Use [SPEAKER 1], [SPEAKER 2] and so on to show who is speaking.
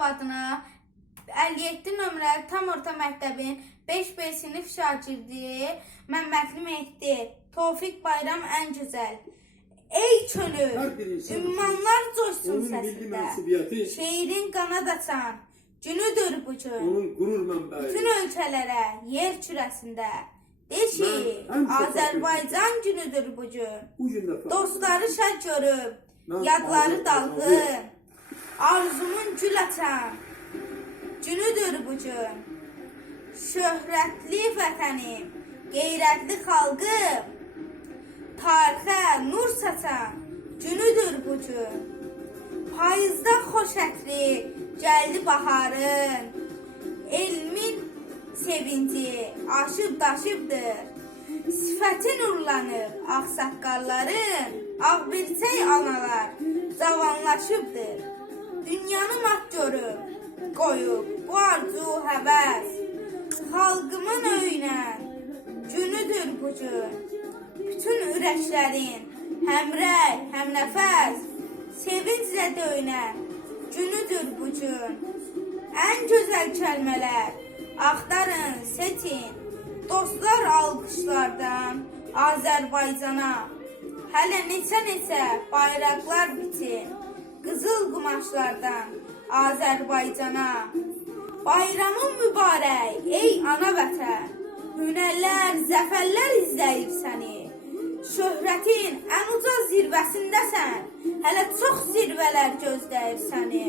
[SPEAKER 1] adına 57 nömrəli tam orta məktəbin 5B sinif şagirdi Məmmədli Mehdi, Tofiq Bayram ən gözəl. Ey çölü, ümmanlar coşsun səsində. Şeirin qanad açan, günüdür bu gün.
[SPEAKER 2] onun qürur mənbəyi.
[SPEAKER 1] Bütün ölkələrə, yer kürəsində. De ki, Azərbaycan günüdür bu gün. Dostları şad görüb, yadları dalğın. Arzumun gül açan günüdür bu gün. Şöhrətli vətənim, qeyrətli xalqım, tarixə nur saçan günüdür bu gün. Payızda xoş ətri, gəldi baharın. Elmin sevinci aşıb daşıbdır. Sifəti nurlanıb ağsaqqalların, ağbirçək analar cavanlaşıbdır. Dünyanı mat görüb, qoyub bu arzu həvəs. Xalqımın öyünə günüdür bu gün. Bütün ürəklərin həmrəy, həmnəfəs, sevinclə döyünən günüdür bu gün. Ən gözəl kəlmələr axtarın, seçin. Dostlar alqışlardan Azərbaycana. Hələ neçə-neçə bayraqlar bitin. Qızıl qumaşlardan Azərbaycana. Bayramın mübarək, ey ana vətən. Hünərlər, zəfərlər izləyir səni. Şöhrətin ən uca zirvəsindəsən. Hələ çox zirvələr gözləyir səni.